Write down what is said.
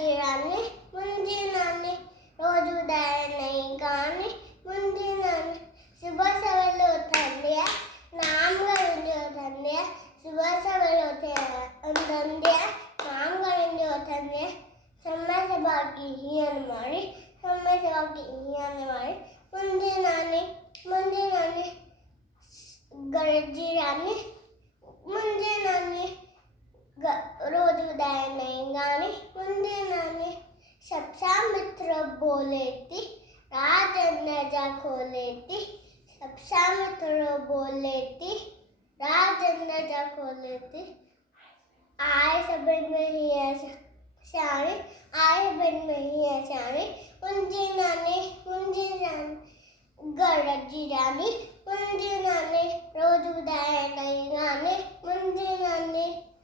गरजी रानी मुंजी नानी रोज उदाय नहीं गानी मुंजी नानी सुबह सवेरे उठंदिया नाम करेंगे उठंदिया सुबह सवेरे उठंदिया नाम करेंगे उठंदिया समय से बाकी ही अनमारी समय से बाकी ही अनमारी मुंजी नानी गरजी रानी मुंजी नानी रोज उदाय नहीं गानी मुंजी नानी सबसा मित्र बोलेती राज अंदर खोलेती सबसा मित्र बोलेती राज अंदर खोलेती आए सबन में ही है श्यामी आए बन में ही है श्यामी मुंजी नानी गरजी रानी